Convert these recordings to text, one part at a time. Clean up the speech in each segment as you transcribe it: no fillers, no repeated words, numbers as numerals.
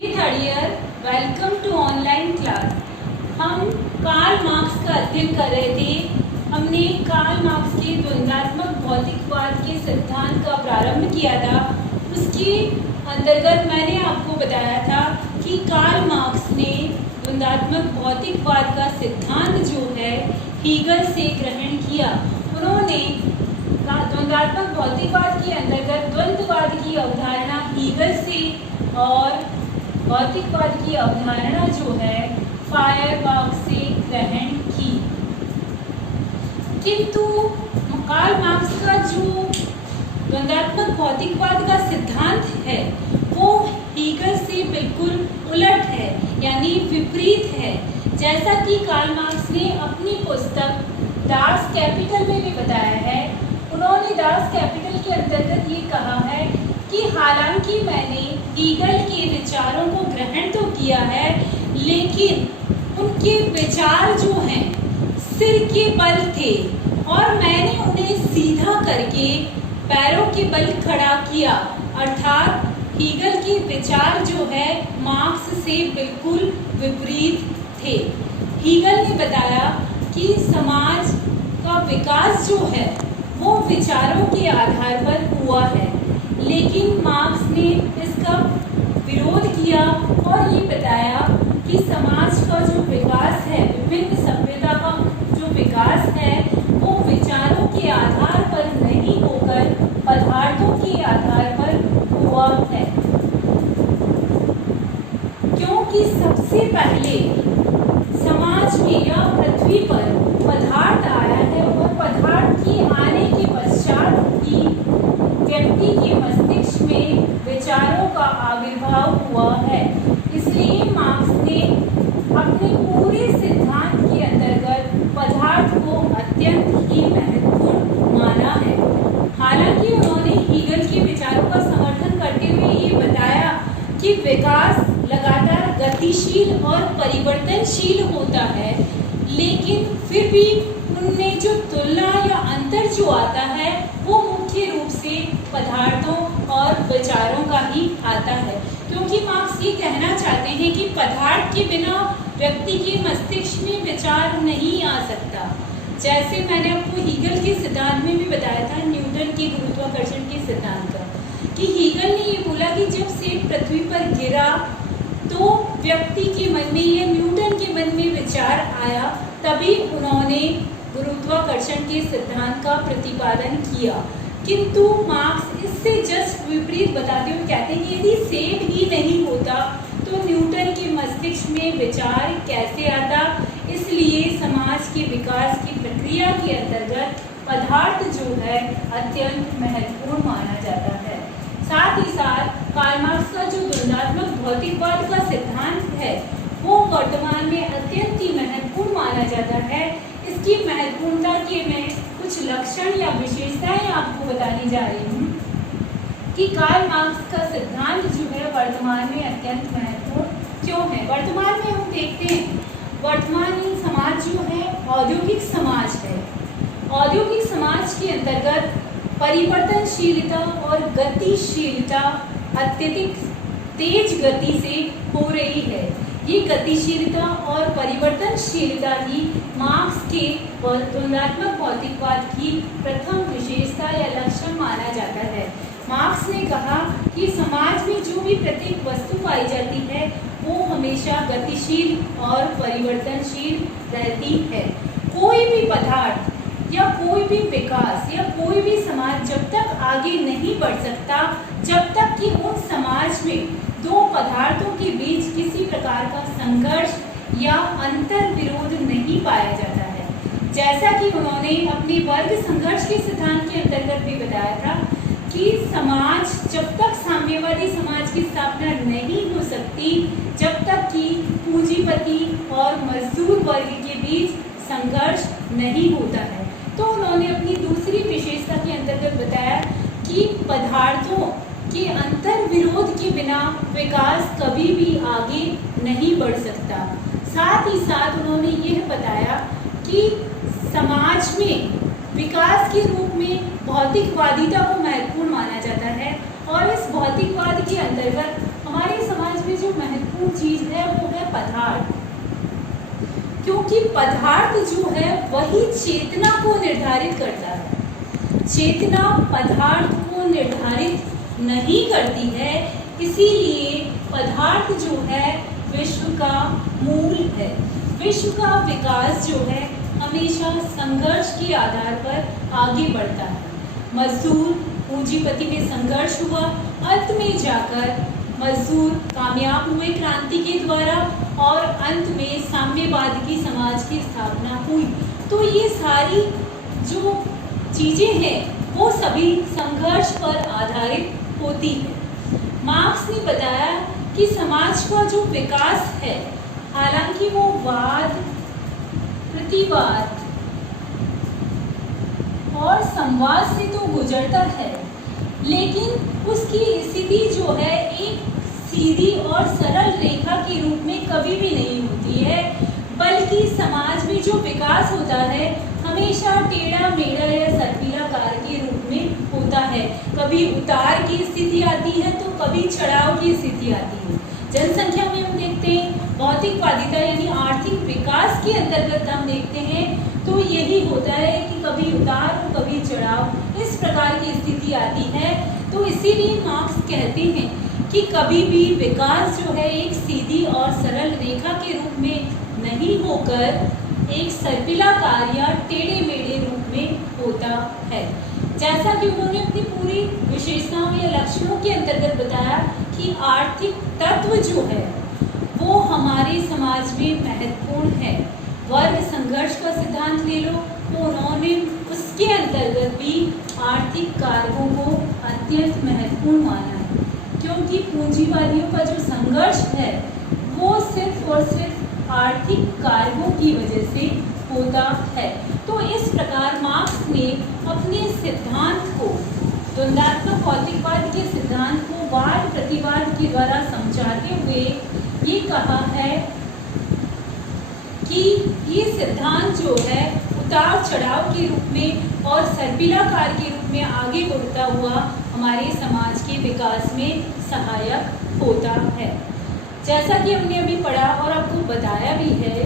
Third year, welcome to online class. हम Karl Marx का अध्ययन कर रहे थे। हमने कार्ल मार्क्स के द्वंद्वात्मक भौतिकवाद के सिद्धांत का प्रारंभ किया था। उसके अंतर्गत मैंने आपको बताया था कि कार्ल मार्क्स ने द्वंद्वात्मक भौतिकवाद का सिद्धांत जो है हीगल से ग्रहण किया। उन्होंने द्वंद्वात्मक भौतिकवाद के अंतर्गत द्वंद्ववाद की अवधारणा हीगल से और भौतिकवाद की अवधारणा जो है फायरबाख से ग्रहण की। किंतु कार्ल मार्क्स का जो द्वंद्वात्मक भौतिकवाद का सिद्धांत है वो हीगल से बिल्कुल उलट है, यानी विपरीत है। जैसा कि कार्ल मार्क्स ने अपनी पुस्तक डास कैपिटल में भी बताया है। उन्होंने डास कैपिटल के अंतर्गत ये कहा है कि हालांकि मैंने हीगल के विचारों को ग्रहण तो किया है, लेकिन उनके विचार जो हैं सिर के बल थे और मैंने उन्हें सीधा करके पैरों के बल खड़ा किया। अर्थात हीगल के विचार जो है मार्क्स से बिल्कुल विपरीत थे। हीगल ने बताया कि समाज का विकास जो है वो विचारों के आधार पर हुआ है, लेकिन मार्क्स ने इसका विरोध किया और ये बताया कि समाज का जो विकास है, विभिन्न सभ्यता का जो विकास है वो विचारों के आधार पर नहीं होकर पदार्थों के आधार पर हुआ है। क्योंकि सबसे पहले समाज में या पृथ्वी पर पदार्थ आया है और पदार्थ के आने के पश्चात ही व्यक्ति के मस्तिष्क में विचारों का आविर्भाव हुआ है। इसलिए मार्क्स ने अपने पूरे सिद्धांत के अंतर्गत पदार्थ को अत्यंत ही महत्वपूर्ण माना है। हालांकि उन्होंने हीगल के विचारों का समर्थन करते हुए ये बताया कि विकास लगातार गतिशील और परिवर्तनशील होता है, लेकिन फिर भी उनमें जो तुलना या अंतर जो आता है वो मुख्य रूप से पदार्थों और विचारों का ही आता है। क्योंकि मार्क्स ये कहना चाहते हैं कि पदार्थ के बिना व्यक्ति के मस्तिष्क में विचार नहीं आ सकता। जैसे मैंने आपको हीगल के सिद्धांत में भी बताया था, न्यूटन के गुरुत्वाकर्षण के सिद्धांत का, कि हीगल ने ये बोला कि जब सेब पृथ्वी पर गिरा तो व्यक्ति के मन में या न्यूटन के मन में विचार आया, तभी उन्होंने गुरुत्वाकर्षण के सिद्धांत का प्रतिपादन किया। किंतु मार्क्स इससे जस्ट विपरीत बताते हुए कहते हैं कि यदि सेब ही नहीं होता तो न्यूटन के मस्तिष्क में विचार कैसे आता। इसलिए समाज के विकास की प्रक्रिया के अंतर्गत पदार्थ जो है अत्यंत महत्वपूर्ण माना जाता है। साथ ही साथ कार्ल मार्क्स का जो द्वंद्वात्मक भौतिकवाद का सिद्धांत है वो वर्तमान में अत्यंत ही महत्वपूर्ण माना जाता है। इसकी महत्वपूर्णता के मैं कुछ लक्षण या विशेषताएं आपको बताने जा रही हूँ कि कार्ल मार्क्स का सिद्धांत जो है वर्तमान में अत्यंत महत्वपूर्ण क्यों है। वर्तमान में हम देखते हैं वर्तमान में समाज जो है औद्योगिक समाज है। औद्योगिक समाज के अंतर्गत परिवर्तनशीलता और गतिशीलता अत्यधिक तेज गति से हो रही है। ये गतिशीलता और परिवर्तनशीलता ही मार्क्स के द्वंद्वात्मक भौतिकवाद की प्रथम विशेषता या लक्षण माना जाता है। मार्क्स ने कहा कि समाज में जो भी प्रत्येक वस्तु पाई जाती है वो हमेशा गतिशील और परिवर्तनशील रहती है। कोई भी पदार्थ या कोई भी विकास या कोई भी समाज जब तक आगे नहीं बढ़ सकता जब तक कि उन समाज में दो पदार्थों के बीच किसी प्रकार का संघर्ष या अंतर विरोध नहीं पाया जाता है। जैसा कि उन्होंने अपने वर्ग संघर्ष के सिद्धांत के अंतर्गत भी बताया था कि समाज जब तक साम्यवादी समाज की स्थापना नहीं हो सकती जब तक कि पूंजीपति और मजदूर वर्ग के बीच संघर्ष नहीं होता है। तो उन्होंने अपनी दूसरी विशेषता के अंतर्गत बताया कि पदार्थों के अंतर विरोध के बिना विकास कभी भी आगे नहीं बढ़ सकता। साथ ही साथ उन्होंने यह बताया कि समाज में विकास के रूप में भौतिकवादिता को महत्वपूर्ण माना जाता है और इस भौतिकवाद के अंतर्गत हमारे समाज में जो पदार्थ, क्योंकि पदार्थ जो है वही चेतना को निर्धारित करता है। चेतना पदार्थ को निर्धारित नहीं करती है, इसीलिए पदार्थ जो है विश्व का मूल है। विश्व का विकास जो है हमेशा संघर्ष के आधार पर आगे बढ़ता है। मजदूर पूंजीपति में संघर्ष हुआ, अंत में जाकर मजदूर कामयाब हुए क्रांति के द्वारा और अंत में साम्यवाद की समाज की स्थापना हुई। तो ये सारी जो चीजें हैं वो सभी संघर्ष पर आधारित होती है। मार्क्स ने बताया कि समाज का जो विकास है, हालांकि वो वाद, प्रतिवाद और संवाद से तो गुजरता है, लेकिन उसकी स्थिति जो है एक सीधी और सरल रेखा के रूप में कभी भी नहीं होती है, बल्कि समाज में जो विकास होता है हमेशा टेढ़ा मेढ़ा या सर्पिलाकार के रूप में होता है। कभी उतार की स्थिति आती है तो कभी चढ़ाव की स्थिति आती है। जनसंख्या में हम देखते हैं भौतिकवादिता यानी आर्थिक विकास के अंतर्गत हम देखते हैं तो यही होता है कि कभी उतार और कभी चढ़ाव, इस प्रकार की स्थिति आती है। तो इसीलिए मार्क्स कहते हैं कि कभी भी विकास जो है एक सीधी और सरल रेखा के रूप में नहीं होकर एक सर्पिलाकार या टेढ़े मेढ़े रूप में होता है। जैसा कि उन्होंने अपनी पूरी विशेषताओं या लक्षणों के अंतर्गत बताया कि आर्थिक तत्व जो है वो हमारे समाज में महत्वपूर्ण है। वर्ग संघर्ष का सिद्धांत ले लो तो उन्होंने उसके अंतर्गत भी आर्थिक कारकों को अत्यंत महत्वपूर्ण माना है, क्योंकि पूंजीवादियों का जो संघर्ष है वो सिर्फ और सिर्फ आर्थिक कारकों की वजह से होता है। तो इस प्रकार मार्क्स ने अपने सिद्धांत को, द्वंद्वात्मक भौतिकवाद के सिद्धांत को वाद प्रतिवाद के द्वारा समझाते हुए ये कहा है कि ये सिद्धांत जो है उतार चढ़ाव के रूप में और सर्पिलाकार के रूप में आगे बढ़ता हुआ हमारे समाज के विकास में सहायक होता है। जैसा कि हमने अभी पढ़ा और आपको बताया भी है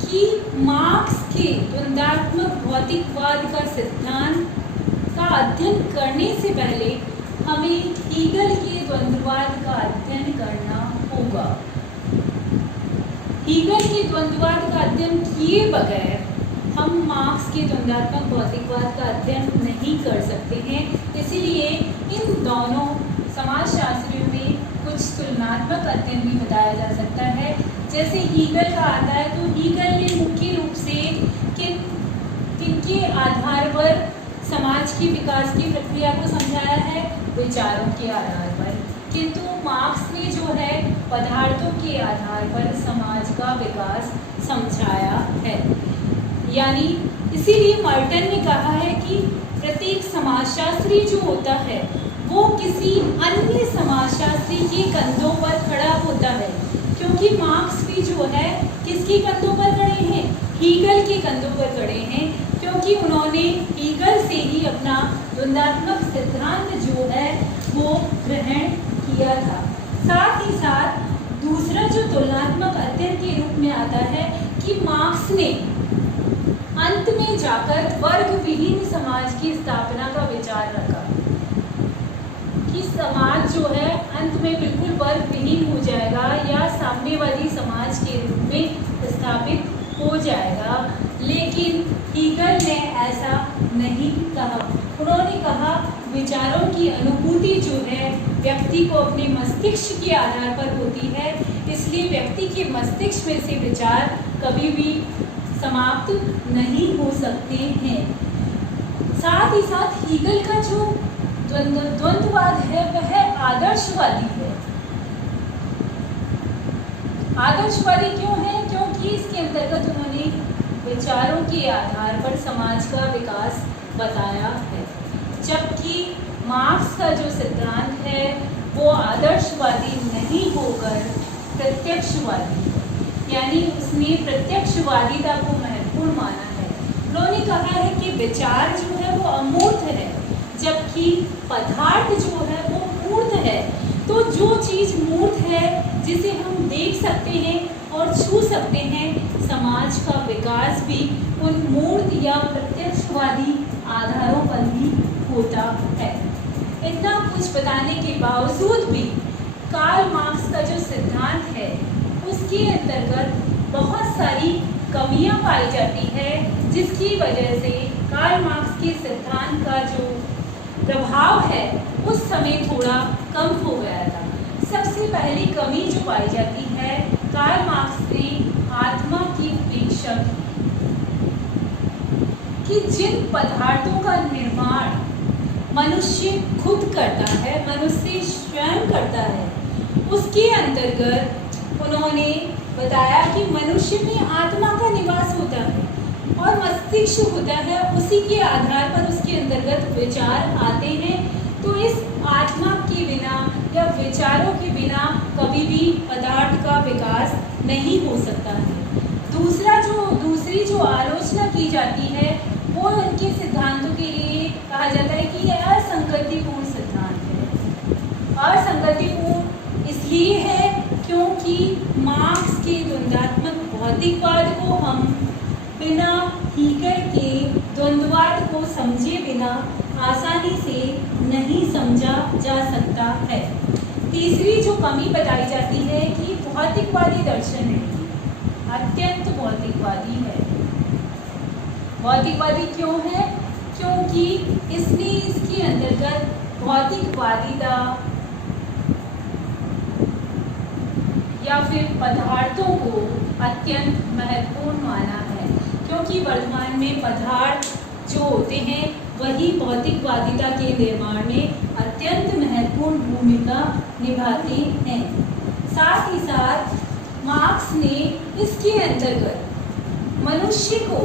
कि मार्क्स के द्वंद्वात्मक भौतिकवाद का सिद्धांत का अध्ययन करने से पहले हमें हीगल के द्वंद्ववाद का अध्ययन करना होगा। हीगल के द्वंद्ववाद का अध्ययन किए बगैर हम मार्क्स के द्वंद्वात्मक भौतिकवाद का अध्ययन नहीं कर सकते हैं। इसीलिए इन दोनों समाजशास्त्रियों में कुछ तुलनात्मक अध्ययन भी बताया जा सकता है। जैसे हीगल का आता है तो हीगल ने मुख्य रूप से किनके आधार पर समाज की विकास की प्रक्रिया को समझाया है, विचारों के आधार पर, किंतु मार्क्स ने जो है पदार्थों के आधार पर समाज का विकास समझाया है। यानी इसीलिए मर्टन ने कहा है कि प्रत्येक समाजशास्त्री जो होता है वो किसी अन्य समाजशास्त्री के कंधों पर खड़ा होता है, क्योंकि मार्क्स भी जो है किसके कंधों पर खड़े हैं, हीगल के कंधों पर खड़े हैं, क्योंकि उन्होंने हीगल से ही अपना द्वंद्वात्मक सिद्धांत जो है वो ग्रहण किया था। साथ ही साथ दूसरा जो तुलनात्मक अध्ययन के रूप में आता है कि मार्क्स ने अंत में जाकर वर्ग विहीन समाज की स्थापना का विचार रखा कि समाज जो है अंत में बिल्कुल वर्ग विहीन हो जाएगा या साम्यवादी समाज के रूप में स्थापित हो जाएगा, लेकिन हीगल ने ऐसा नहीं कहा। उन्होंने कहा विचारों की अनुभूति जो है व्यक्ति को अपने मस्तिष्क के आधार पर होती है, इसलिए व्यक्ति के मस्तिष्क में से विचार कभी भी समाप्त नहीं हो सकते हैं। साथ ही साथ हीगल का जो द्वंद्ववाद है वह आदर्शवादी है। आदर्शवादी क्यों है? क्योंकि इसके अंतर्गत उन्होंने विचारों के आधार पर समाज का विकास बताया है, जबकि मार्क्स का जो सिद्धांत है वो आदर्शवादी नहीं होकर प्रत्यक्षवादी है, यानी उसने प्रत्यक्षवादिता को महत्वपूर्ण माना है। उन्होंने कहा है कि विचार जो है वो अमूर्त है, जबकि पदार्थ जो है वो मूर्त है। तो जो चीज़ मूर्त है जिसे हम देख सकते हैं और छू सकते हैं, समाज का विकास भी उन मूर्त या प्रत्यक्षवादी आधारों पर ही होता है। इतना कुछ बताने के बावजूद भी कार्ल मार्क्स का जो सिद्धांत है उसके अंतर्गत बहुत सारी कमियां पाई जाती है, जिसकी वजह से कार्ल मार्क्स के सिद्धांत का जो प्रभाव है उस समय थोड़ा कम हो गया था। सबसे पहली कमी जो पाई जाती है, कार्ल मार्क्स ने आत्मा की उपेक्षा कि जिन पदार्थों का निर्माण मनुष्य खुद करता है, मनुष्य स्वयं करता है, उसके अंतर्गत उन्होंने बताया कि मनुष्य में आत्मा का निवास होता है और मस्तिष्क होता है, उसी के आधार पर उसके अंतर्गत विचार आते हैं। तो इस आत्मा के बिना या विचारों के बिना कभी भी पदार्थ का विकास नहीं हो सकता है। दूसरी जो आलोचना की जाती है वो उनके सिद्धांतों के लिए कहा जाता है कि यह असंगतिपूर्ण सिद्धांत है। असंगतिपूर्ण इसलिए है क्योंकि मार्क्स के द्वंद्वात्मक भौतिकवाद को हम बिना हीगल के द्वंद्ववाद को समझे बिना आसानी से नहीं समझा जा सकता है। तीसरी जो कमी बताई जाती है कि भौतिकवादी दर्शन है, अत्यंत भौतिकवादी है। भौतिकवादी क्यों है? क्योंकि इसने इसके अंतर्गत भौतिकवादिता या फिर पदार्थों को अत्यंत महत्वपूर्ण माना है, क्योंकि वर्तमान में पदार्थ जो होते हैं वही भौतिकवादिता के निर्माण में अत्यंत महत्वपूर्ण भूमिका निभाते हैं। साथ ही साथ मार्क्स ने इसके अंतर्गत मनुष्य को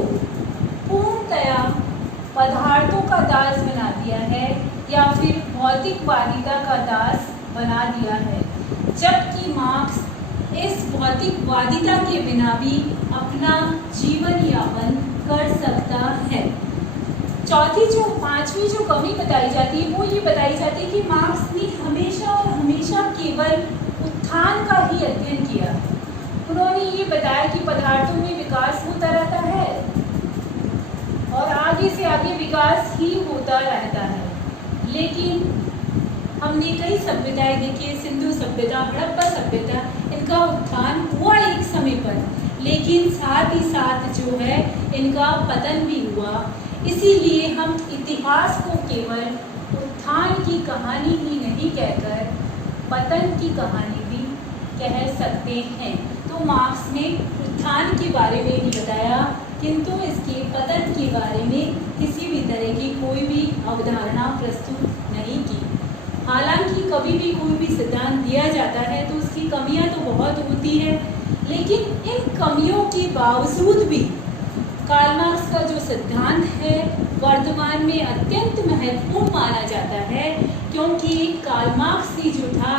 पूर्णतया पदार्थों का दास बना दिया है या फिर भौतिकवादिता का दास बना दिया है, जबकि मार्क्स इस भौतिकवादिता के बिना भी अपना जीवन यापन कर सकता है। पांचवी जो कमी बताई जाती है वो ये बताई जाती है कि मार्क्स ने हमेशा और हमेशा केवल उत्थान का ही अध्ययन किया। उन्होंने ये बताया कि पदार्थों में विकास होता रहता है और आगे से आगे विकास ही होता रहता है, लेकिन हमने कई सभ्यताएं देखी, सिंधु सभ्यता, हड़प्पा सभ्यता, इनका उत्थान हुआ एक समय पर, लेकिन साथ ही साथ जो है इनका पतन भी हुआ। इसीलिए हम इतिहास को केवल उत्थान की कहानी ही नहीं कहकर पतन की कहानी भी कह सकते हैं। तो मार्क्स ने उत्थान के बारे में ही बताया, किंतु इसके पतन के बारे में किसी भी तरह की कोई भी अवधारणा प्रस्तुत नहीं की। हालांकि कभी भी कोई भी सिद्धांत दिया जाता है तो उसकी कमियां तो बहुत होती है, लेकिन इन कमियों के बावजूद भी कार्ल मार्क्स का जो सिद्धांत है वर्तमान में अत्यंत महत्वपूर्ण माना जाता है, क्योंकि कार्ल मार्क्स ही जो था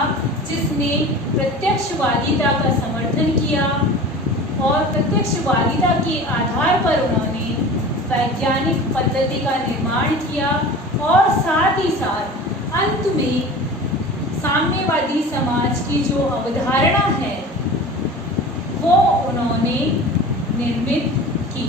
जिसने प्रत्यक्षवादिता का समर्थन किया और प्रत्यक्षवादिता के आधार पर उन्होंने वैज्ञानिक पद्धति का निर्माण किया और साथ ही साथ अंत में साम्यवादी समाज की जो अवधारणा है वो उन्होंने निर्मित की।